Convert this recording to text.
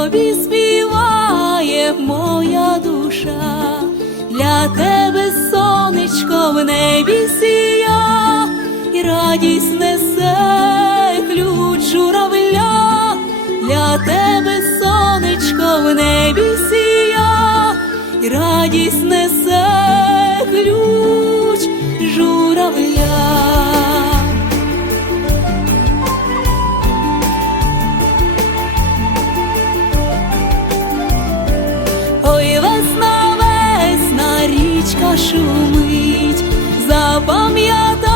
тобі співає моя душа, для тебе сонечко в небі сія, і радість несе ключ журавля, для тебе сонечко в небі сія, і радість несе ключ. Шумить, запам'ятай.